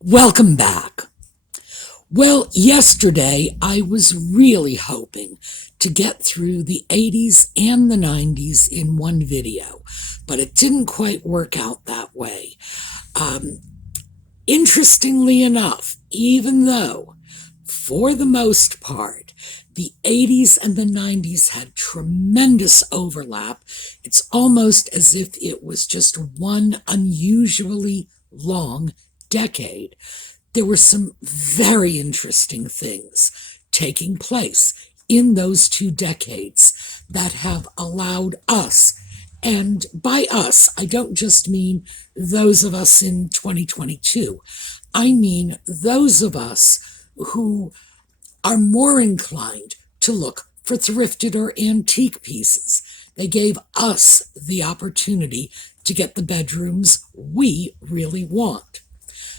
Welcome back. Well, yesterday I was really hoping to get through the 80s and the 90s in one video, but it didn't quite work out that way. Interestingly enough, even though, for the most part, the 80s and the 90s had tremendous overlap, it's almost as if it was just one unusually long decade. There were some very interesting things taking place in those two decades that have allowed us, and by us, I don't just mean those of us in 2022. I mean those of us who are more inclined to look for thrifted or antique pieces. They gave us the opportunity to get the bedrooms we really want.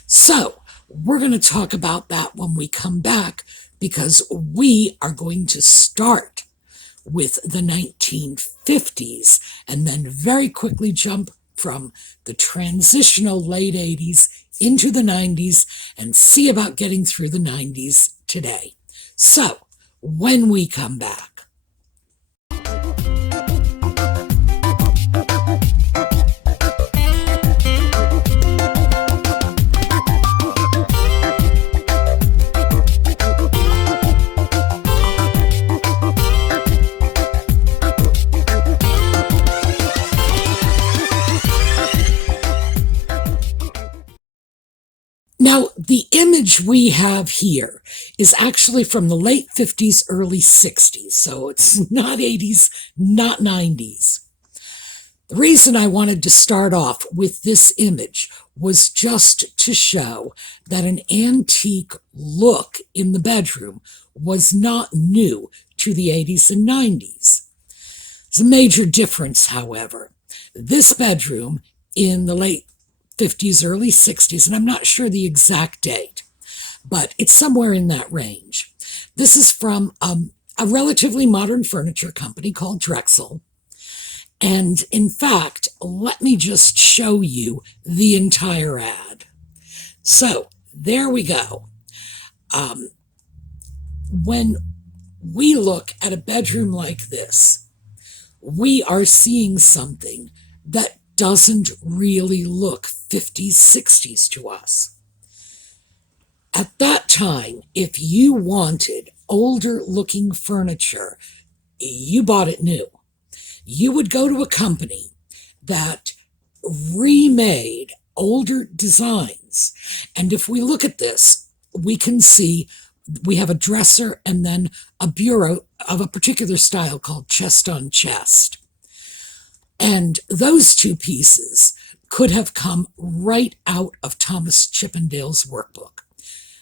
So, we're going to talk about that when we come back, because we are going to start with the 1950s and then very quickly jump from the transitional late 80s into the 90s and see about getting through the 90s today. So, when we come back. Now, the image we have here is actually from the late 50s, early 60s, so it's not 80s, not 90s. The reason I wanted to start off with this image was just to show that an antique look in the bedroom was not new to the 80s and 90s. There's a major difference, however. This bedroom in the late 50s, early 60s, and I'm not sure the exact date, but it's somewhere in that range. This is from a relatively modern furniture company called Drexel. And in fact, let me just show you the entire ad. So there we go. When we look at a bedroom like this, we are seeing something that doesn't really look 50s, 60s to us. At that time, if you wanted older looking furniture, you bought it new. You would go to a company that remade older designs. And if we look at this, we can see we have a dresser and then a bureau of a particular style called chest on chest. And those two pieces could have come right out of Thomas Chippendale's workbook.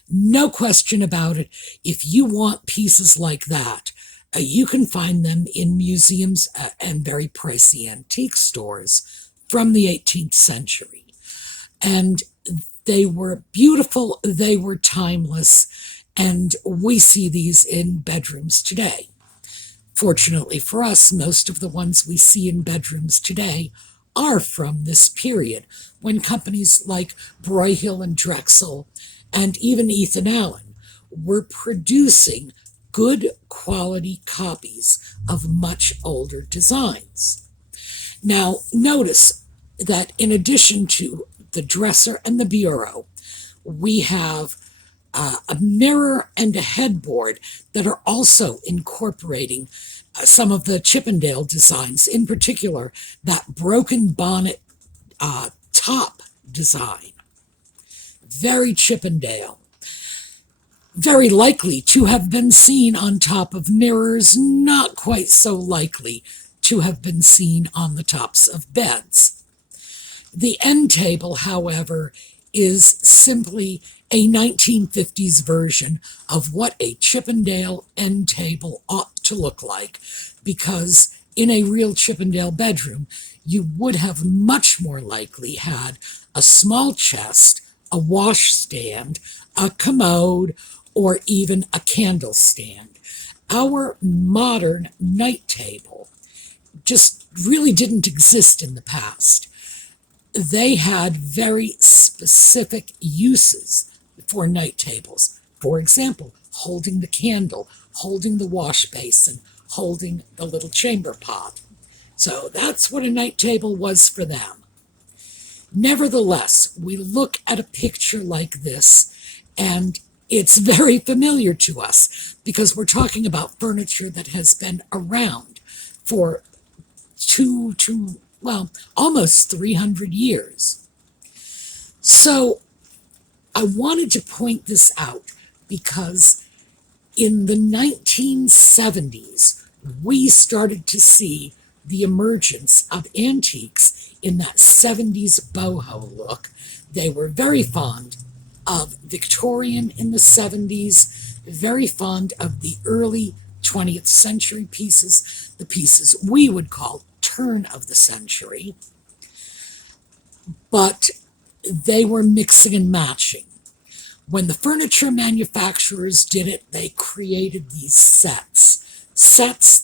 No question about it. If you want pieces like that, you can find them in museums and very pricey antique stores from the 18th century. And they were beautiful, they were timeless, and we see these in bedrooms today. Fortunately for us, most of the ones we see in bedrooms today are from this period, when companies like Broyhill and Drexel and even Ethan Allen were producing good quality copies of much older designs. Now, notice that in addition to the dresser and the bureau, we have a mirror and a headboard that are also incorporating some of the Chippendale designs, in particular that broken bonnet top design. Very Chippendale. Very likely to have been seen on top of mirrors, not quite so likely to have been seen on the tops of beds. The end table, however, is simply a 1950s version of what a Chippendale end table ought to look like, because in a real Chippendale bedroom, you would have much more likely had a small chest, a washstand, a commode, or even a candle stand. Our modern night table just really didn't exist in the past. they had very specific uses for night tables. For example, holding the candle, holding the wash basin, holding the little chamber pot. So that's what a night table was for them. Nevertheless, we look at a picture like this, and it's very familiar to us because we're talking about furniture that has been around for almost 300 years. So I wanted to point this out because in the 1970s, we started to see the emergence of antiques in that 70s boho look. They were very fond of Victorian in the 70s, very fond of the early 20th century pieces, the pieces we would call turn of the century. But they were mixing and matching. When the furniture manufacturers did it, they created these sets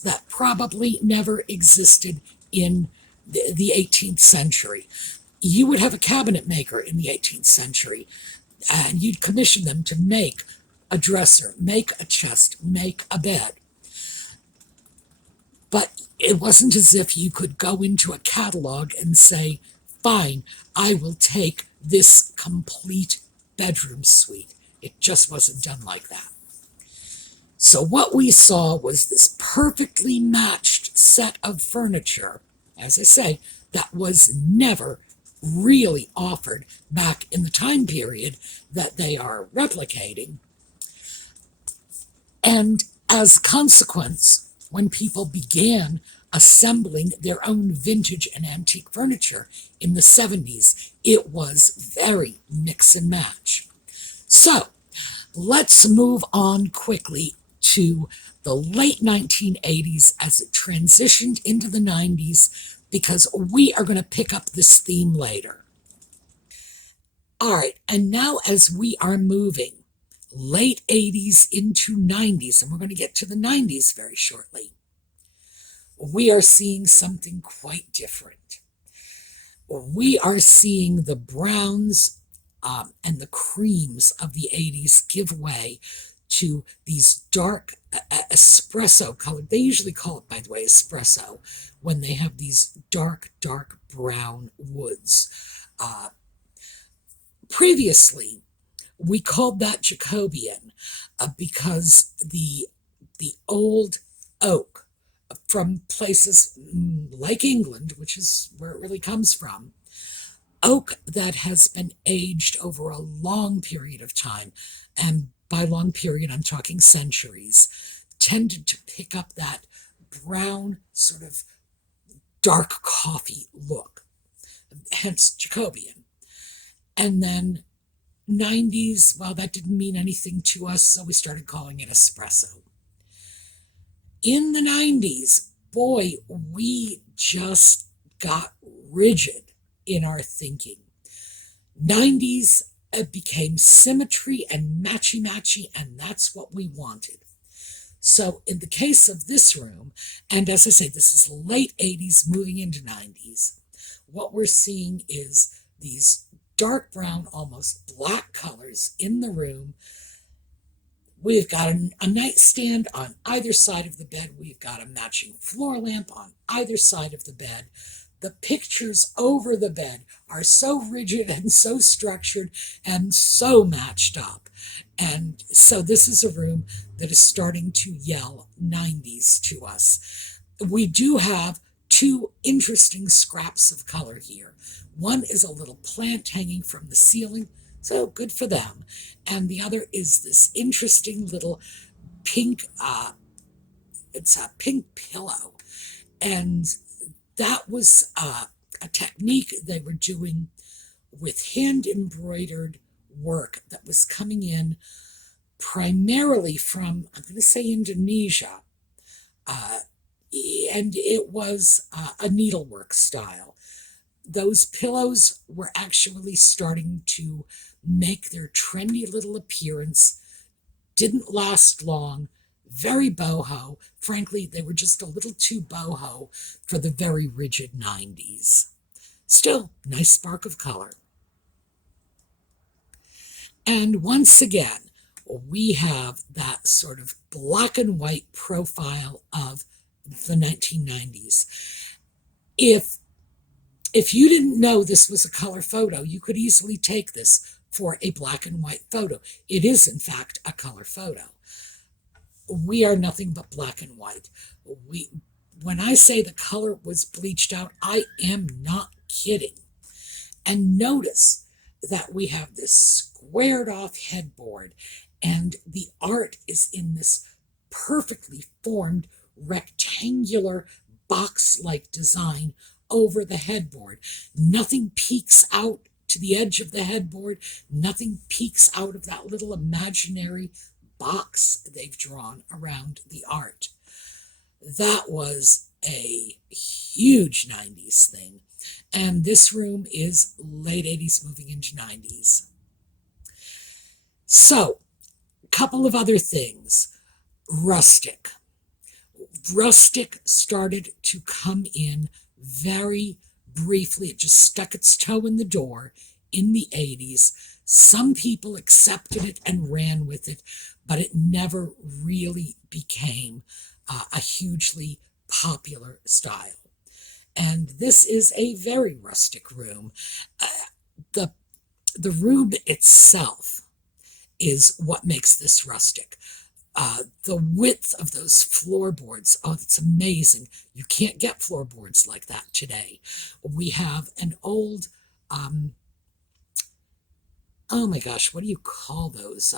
that probably never existed in the 18th century. You would have a cabinet maker in the 18th century, and you'd commission them to make a dresser, make a chest, make a bed. But it wasn't as if you could go into a catalog and say, fine, I will take this complete bedroom suite. It just wasn't done like that. So what we saw was this perfectly matched set of furniture, as I say, that was never really offered back in the time period that they are replicating. And as a consequence, when people began assembling their own vintage and antique furniture in the 70s, it was very mix and match. So let's move on quickly to the late 1980s as it transitioned into the 90s, because we are going to pick up this theme later. All right, and now as we are moving late 80s into 90s, and we're going to get to the 90s very shortly, we are seeing something quite different. We are seeing the browns and the creams of the 80s give way to these dark espresso colored, they usually call it, by the way, espresso, when they have these dark brown woods. Previously, we called that Jacobean because the old oak from places like England, which is where it really comes from, oak that has been aged over a long period of time, and by long period I'm talking centuries, tended to pick up that brown sort of dark coffee look, hence Jacobean. And then 90s, well, that didn't mean anything to us, so we started calling it espresso. In the 90s, boy, we just got rigid in our thinking. 90s became symmetry and matchy-matchy, and that's what we wanted. So in the case of this room, and as I say, this is late 80s moving into 90s, what we're seeing is these dark brown, almost black colors in the room. We've got a nightstand on either side of the bed. We've got a matching floor lamp on either side of the bed. The pictures over the bed are so rigid and so structured and so matched up. And so this is a room that is starting to yell 90s to us. We do have two interesting scraps of color here. One is a little plant hanging from the ceiling, so good for them. And the other is this interesting little pink, it's a pink pillow. And that was a technique they were doing with hand-embroidered work that was coming in primarily from, I'm going to say, Indonesia. And it was a needlework style. Those pillows were actually starting to make their trendy little appearance. Didn't last long. Very boho. Frankly, they were just a little too boho for the very rigid 90s. Still, nice spark of color. And once again, we have that sort of black and white profile of the 1990s. If you didn't know this was a color photo, you could easily take this for a black and white photo. It is, in fact, a color photo. We are nothing but black and white. When I say the color was bleached out, I am not kidding. And notice that we have this squared off headboard, and the art is in this perfectly formed rectangular box-like design over the headboard. Nothing peeks out to the edge of the headboard. Nothing peeks out of that little imaginary box they've drawn around the art. That was a huge 90s thing. And this room is late 80s moving into 90s. So, a couple of other things. Rustic. Rustic started to come in very briefly. It just stuck its toe in the door in the 80s. Some people accepted it and ran with it, but it never really became a hugely popular style. And this is a very rustic room. The room itself is what makes this rustic. The width of those floorboards, oh, it's amazing. You can't get floorboards like that today. We have an old, oh my gosh, what do you call those?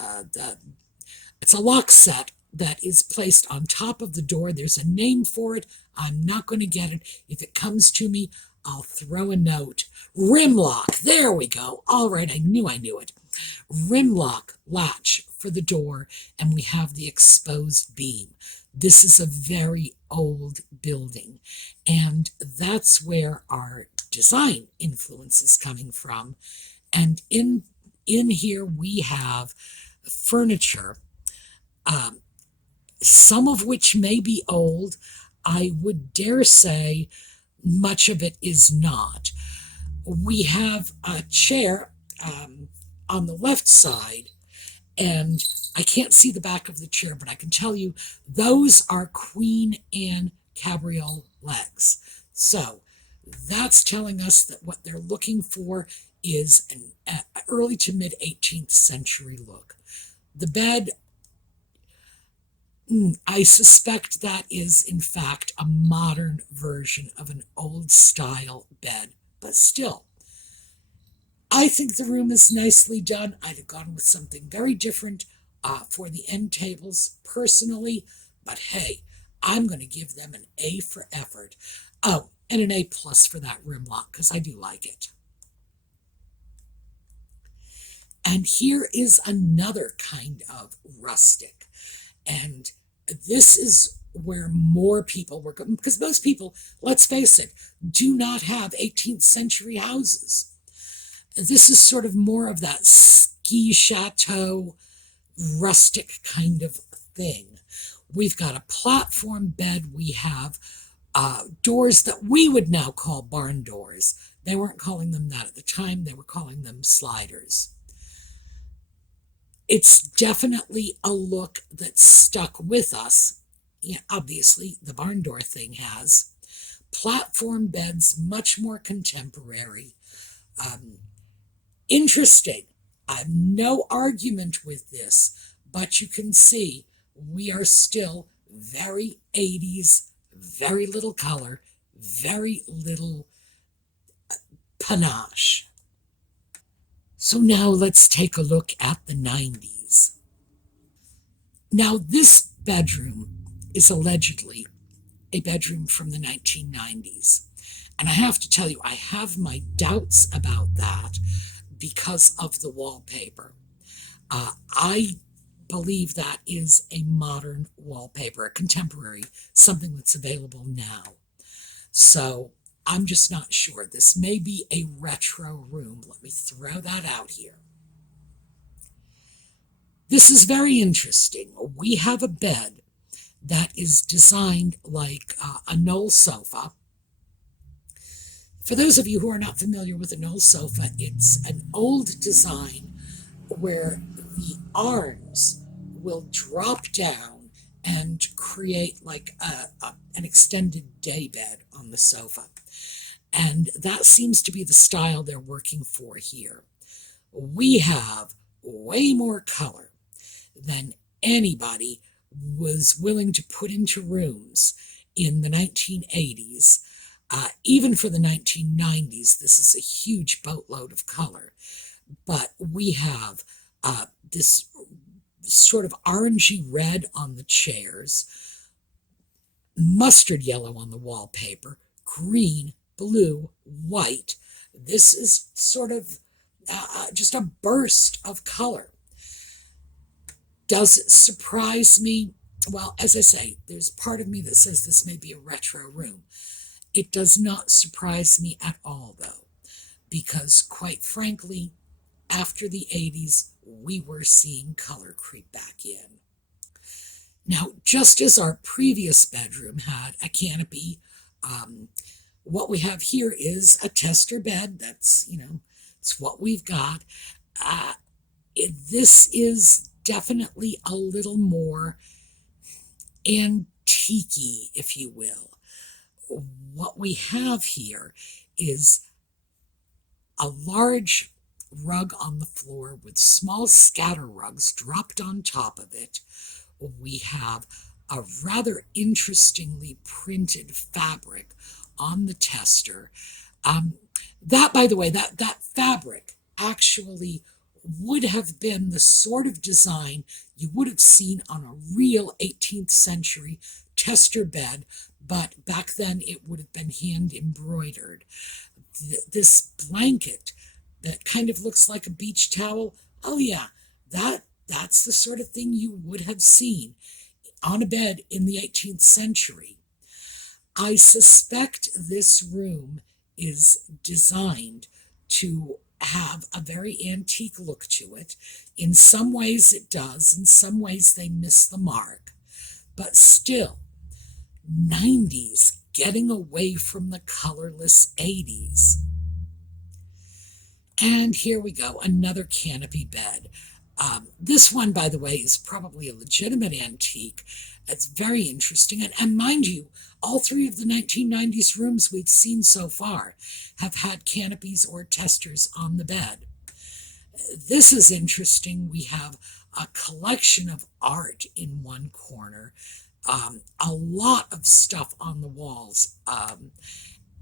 It's a lock set that is placed on top of the door. There's a name for it. I'm not going to get it. If it comes to me, I'll throw a note. Rim lock. There we go. All right, I knew it. Rim lock latch for the door, and we have the exposed beam. This is a very old building, and that's where our design influence is coming from. And in here we have furniture, some of which may be old. I would dare say much of it is not. We have a chair on the left side, and I can't see the back of the chair, but I can tell you those are Queen Anne cabriole legs. So that's telling us that what they're looking for is an early to mid 18th century look. The bed, I suspect that is, in fact, a modern version of an old style bed, but still, I think the room is nicely done. I'd have gone with something very different for the end tables personally, but hey, I'm going to give them an A for effort. Oh, and an A plus for that rim lock, because I do like it. And here is another kind of rustic. And this is where more people were going, because most people, let's face it, do not have 18th century houses. This is sort of more of that ski chateau, rustic kind of thing. We've got a platform bed. We have doors that we would now call barn doors. They weren't calling them that at the time. They were calling them sliders. It's definitely a look that stuck with us. Yeah, obviously, the barn door thing has. Platform beds, much more contemporary. Interesting. I have no argument with this, but you can see we are still very 80s, very little color, very little panache. So now let's take a look at the 90s. Now, this bedroom is allegedly a bedroom from the 1990s. And I have to tell you, I have my doubts about that because of the wallpaper. I believe that is a modern wallpaper, a contemporary, something that's available now. So I'm just not sure. This may be a retro room. Let me throw that out here. This is very interesting. We have a bed that is designed like a knoll sofa. If For those of you who are not familiar with a Knoll sofa, it's an old design where the arms will drop down and create like an extended day bed on the sofa. And that seems to be the style they're working for here. We have way more color than anybody was willing to put into rooms in the 1980s. Even for the 1990s, this is a huge boatload of color. But we have this sort of orangey red on the chairs, mustard yellow on the wallpaper, green, blue, white. This is sort of just a burst of color. Does it surprise me? Well, as I say, there's part of me that says this may be a retro room. It does not surprise me at all, though, because quite frankly, after the 80s, we were seeing color creep back in. Now, just as our previous bedroom had a canopy, what we have here is a tester bed. That's, it's what we've got. This is definitely a little more antique-y, if you will. What we have here is a large rug on the floor with small scatter rugs dropped on top of it. We have a rather interestingly printed fabric on the tester. That, by the way, that fabric actually would have been the sort of design you would have seen on a real 18th century tester bed, but back then it would have been hand embroidered. This blanket that kind of looks like a beach towel, oh yeah, that's the sort of thing you would have seen on a bed in the 18th century. I suspect this room is designed to have a very antique look to it. In some ways it does, in some ways they miss the mark. But still, 90s getting away from the colorless 80s. And here we go, another canopy bed. This one, by the way, is probably a legitimate antique. It's very interesting. And mind you, all three of the 1990s rooms we've seen so far have had canopies or testers on the bed. This is interesting. We have a collection of art in one corner, a lot of stuff on the walls,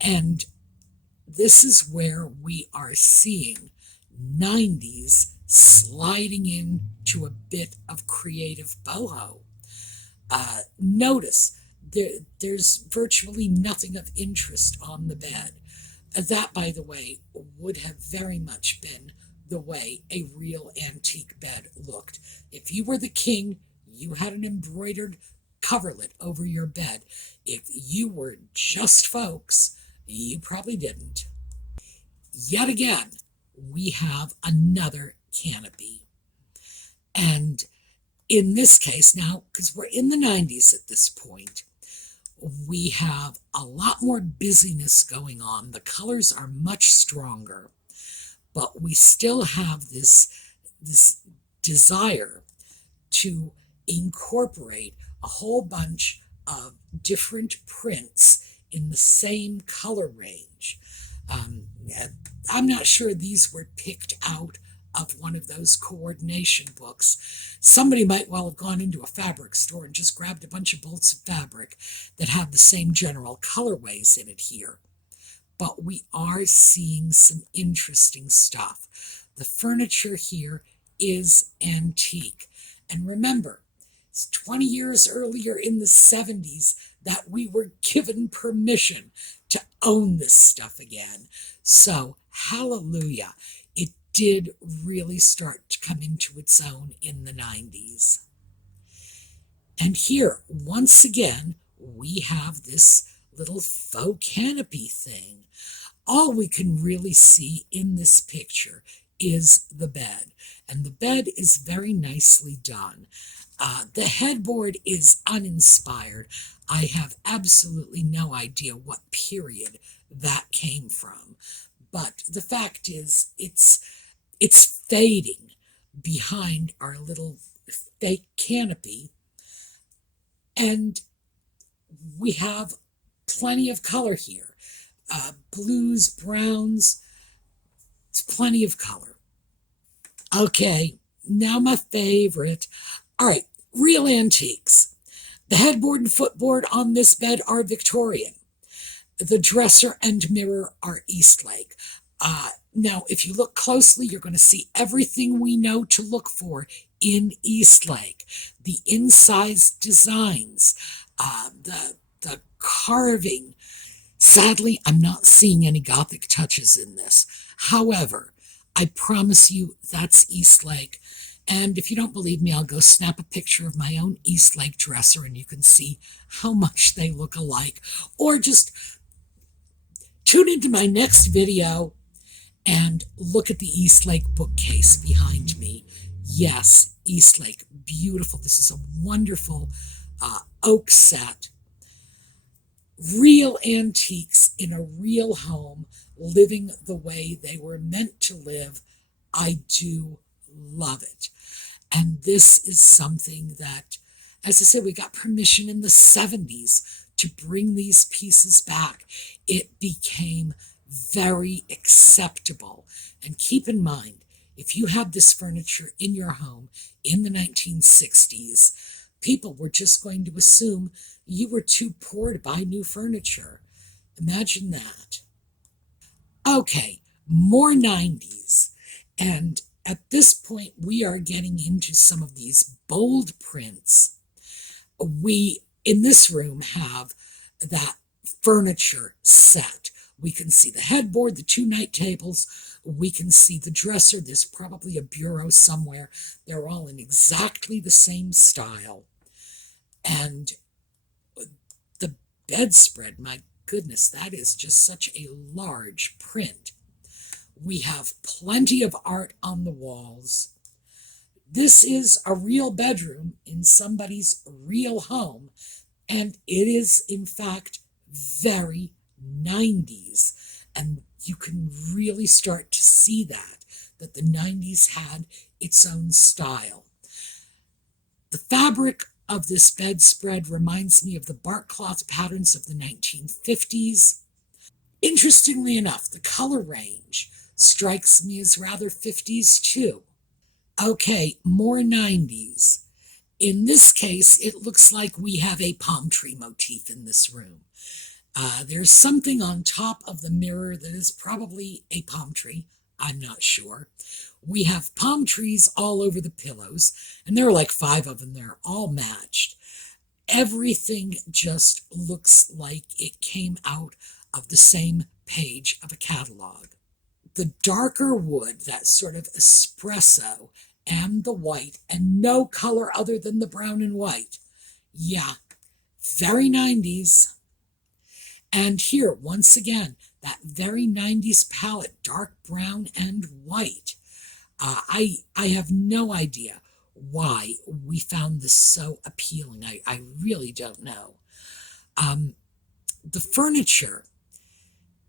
and this is where we are seeing 90s sliding into a bit of creative boho. Notice there's virtually nothing of interest on the bed. That, by the way, would have very much been the way a real antique bed looked. If you were the king, you had an embroidered coverlet over your bed. If you were just folks, you probably didn't. Yet again, we have another canopy. And in this case, now, because we're in the 90s at this point, we have a lot more busyness going on. The colors are much stronger, but we still have this desire to incorporate a whole bunch of different prints in the same color range. I'm not sure these were picked out of one of those coordination books. Somebody might well have gone into a fabric store and just grabbed a bunch of bolts of fabric that have the same general colorways in it here. But we are seeing some interesting stuff. The furniture here is antique. And remember, it's 20 years earlier in the 70s that we were given permission to own this stuff again. So, hallelujah. It did really start to come into its own in the 90s. And here, once again, we have this little faux canopy thing. All we can really see in this picture is the bed. And the bed is very nicely done. The headboard is uninspired. I have absolutely no idea what period that came from. But the fact is, it's fading behind our little fake canopy, and we have plenty of color here. Blues, browns, it's plenty of color. Okay, now my favorite. All right, real antiques. The headboard and footboard on this bed are Victorian. The dresser and mirror are Eastlake. Now, if you look closely, you're going to see everything we know to look for in Eastlake. The incised designs, the carving. Sadly, I'm not seeing any Gothic touches in this. However, I promise you that's Eastlake. And if you don't believe me, I'll go snap a picture of my own Eastlake dresser and you can see how much they look alike. Or just tune into my next video and look at the Eastlake bookcase behind me. Yes, Eastlake, beautiful. This is a wonderful oak set. Real antiques in a real home, living the way they were meant to live. I do love it. And this is something that, as I said, we got permission in the 70s to bring these pieces back. It became very acceptable. And keep in mind, if you had this furniture in your home in the 1960s, people were just going to assume you were too poor to buy new furniture. Imagine that. Okay, more 90s. And at this point, we are getting into some of these bold prints. We, in this room, have that furniture set. We can see the headboard, the two night tables. We can see the dresser. There's probably a bureau somewhere. They're all in exactly the same style. And the bedspread, my goodness, that is just such a large print. We have plenty of art on the walls. This is a real bedroom in somebody's real home, and it is, in fact, very 90s. And you can really start to see that the 90s had its own style. The fabric of this bedspread reminds me of the bark cloth patterns of the 1950s. Interestingly enough, the color range strikes me as rather 50s too. Okay, more 90s. In this case, it looks like we have a palm tree motif in this room. There's something on top of the mirror that is probably a palm tree. I'm not sure. We have palm trees all over the pillows, and there are like 5 of them. They're all matched. Everything just looks like it came out of the same page of a catalog. The darker wood, that sort of espresso, and the white, and no color other than the brown and white. Yeah, very 90s. And here, once again, that very 90s palette, dark brown and white. I have no idea why we found this so appealing. I really don't know. The furniture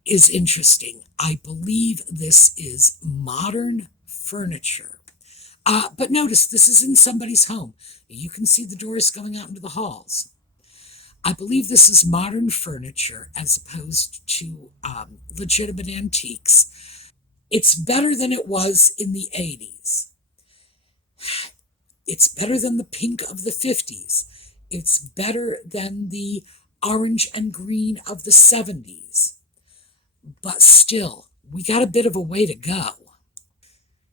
is interesting. I believe this is modern furniture. But notice, this is in somebody's home. You can see the doors going out into the halls. I believe this is modern furniture as opposed to legitimate antiques. It's better than it was in the 80s. It's better than the pink of the 50s. It's better than the orange and green of the 70s. But still, we got a bit of a way to go.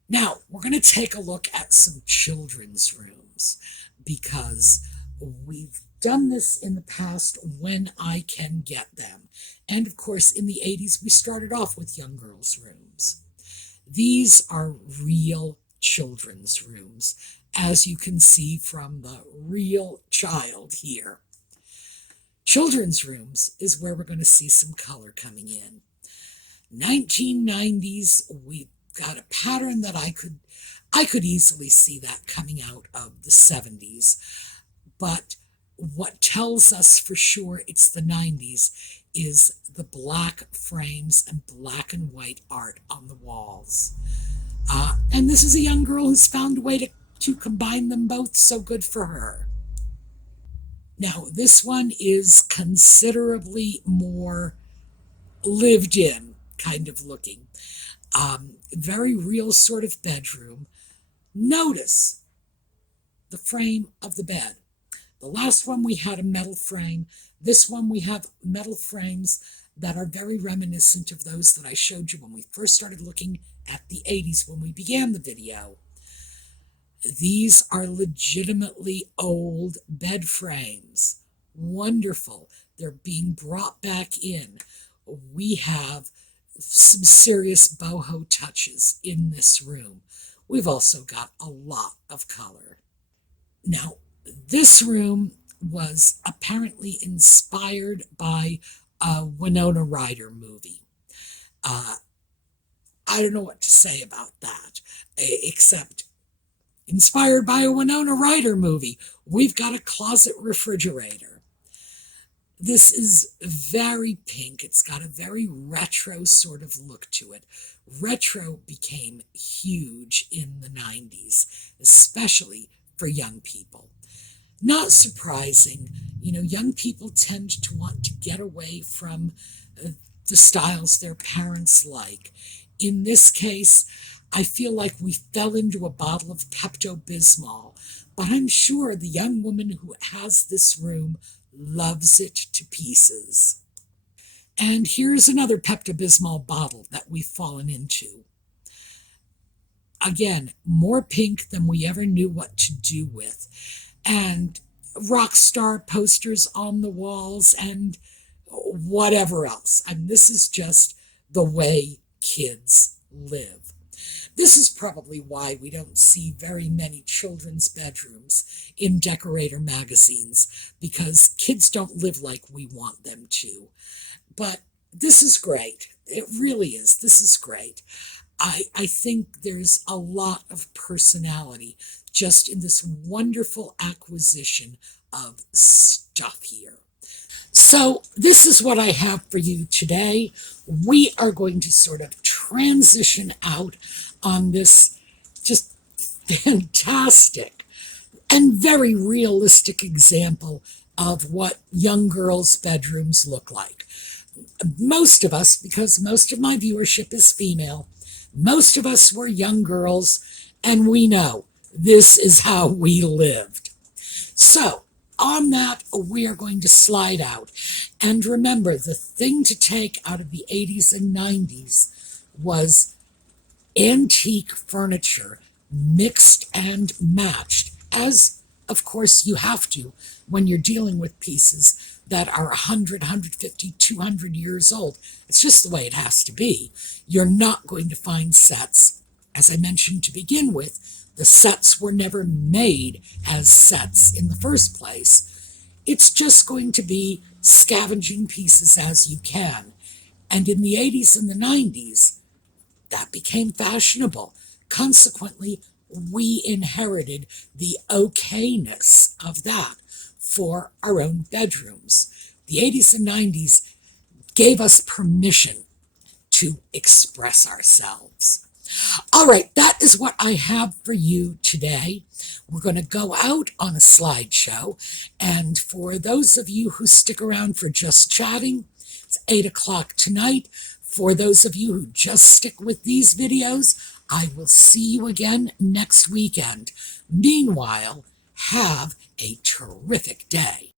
Now, we're going to take a look at some children's rooms because we've done this in the past when I can get them. And of course, in the 80s, we started off with young girls' rooms. These are real children's rooms, as you can see from the real child here. Children's rooms is where we're going to see some color coming in. 1990s, we got a pattern that I could easily see that coming out of the 70s. But what tells us for sure it's the 90s is the black frames and black and white art on the walls. And this is a young girl who's found a way to combine them both, so good for her. Now, this one is considerably more lived in kind of looking. Very real sort of bedroom. Notice the frame of the bed. The last one we had a metal frame. This one we have metal frames that are very reminiscent of those that I showed you when we first started looking at the 80s when we began the video. These are legitimately old bed frames. Wonderful. They're being brought back in. We have some serious boho touches in this room. We've also got a lot of color. Now, this room was apparently inspired by a Winona Ryder movie. I don't know what to say about that, except inspired by a Winona Ryder movie. We've got a closet refrigerator. This is very pink. It's got a very retro sort of look to it. Retro became huge in the 90s, especially for young people. Not surprising, young people tend to want to get away from the styles their parents like. In this case, I feel like we fell into a bottle of Pepto-Bismol, but I'm sure the young woman who has this room loves it to pieces. And here's another Pepto-Bismol bottle that we've fallen into. Again, more pink than we ever knew what to do with. And rock star posters on the walls and whatever else. And this is just the way kids live. This is probably why we don't see very many children's bedrooms in decorator magazines, because kids don't live like we want them to. But this is great. It really is. This is great. I think there's a lot of personality just in this wonderful acquisition of stuff here. So this is what I have for you today. We are going to sort of transition out on this just fantastic and very realistic example of what young girls' bedrooms look like. Most of us, because most of my viewership is female, most of us were young girls, and we know this is how we lived. So, on that, we are going to slide out. And remember, the thing to take out of the 80s and 90s was antique furniture mixed and matched, as, of course, you have to when you're dealing with pieces that are 100, 150, 200 years old. It's just the way it has to be. You're not going to find sets. As I mentioned to begin with, the sets were never made as sets in the first place. It's just going to be scavenging pieces as you can. And in the 80s and the 90s, that became fashionable. Consequently, we inherited the okayness of that for our own bedrooms. The 80s and 90s gave us permission to express ourselves. All right, that is what I have for you today. We're going to go out on a slideshow, and for those of you who stick around for just chatting, it's 8 o'clock tonight. For those of you who just stick with these videos, I will see you again next weekend. Meanwhile, have a terrific day.